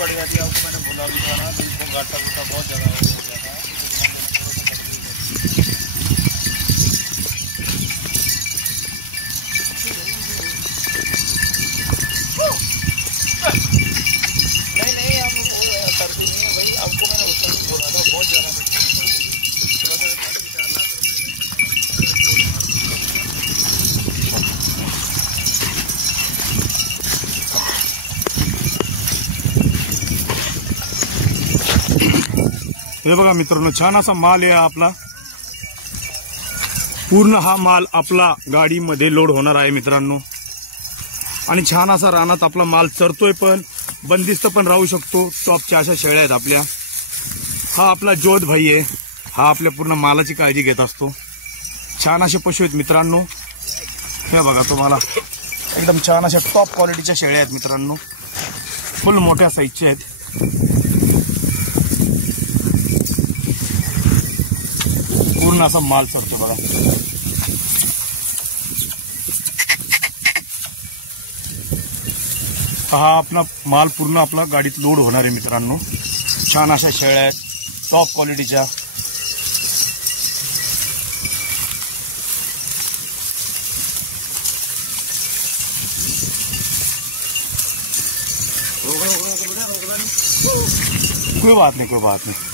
पड़ जाती है। आपको मैंने बोला भी था ना, इनको घाटा उसका बहुत ज़्यादा हो गया था। नहीं नहीं, आप करते नहीं है भाई, आपको मैंने उसका बोला था बहुत ज़्यादा। हे बघा मित्रांनो, छान असा माल आहे आपला। पूर्ण हा माल आपला गाडीमध्ये लोड होणार आहे मित्रांनो। आणि छान असा रानात आपला माल चरतोय, पण बंदिस्त पण राहू शकतो। टॉपच्या अशा शेळ्या आहेत आपल्या। हा आपला जोध भाई आहे, हा आपल्या पूर्ण मालाची काळजी घेत असतो। छान असे पशु आहेत मित्रांनो। हे बघा, तुम्हाला एकदम छान अशा टॉप क्वालिटीच्या शेळ्या आहेत मित्रांनो, फुल मोठ्या साईजच्या आहेत। पूर्ण असा माल चढतो बघा। हा आपला माल पूर्ण आपला गाडीत लोड होणार आहे मित्रांनो। छान अशा शेळ्या आहेत टॉप क्वालिटीच्या। कोई बात नहीं, कोई बात नहीं।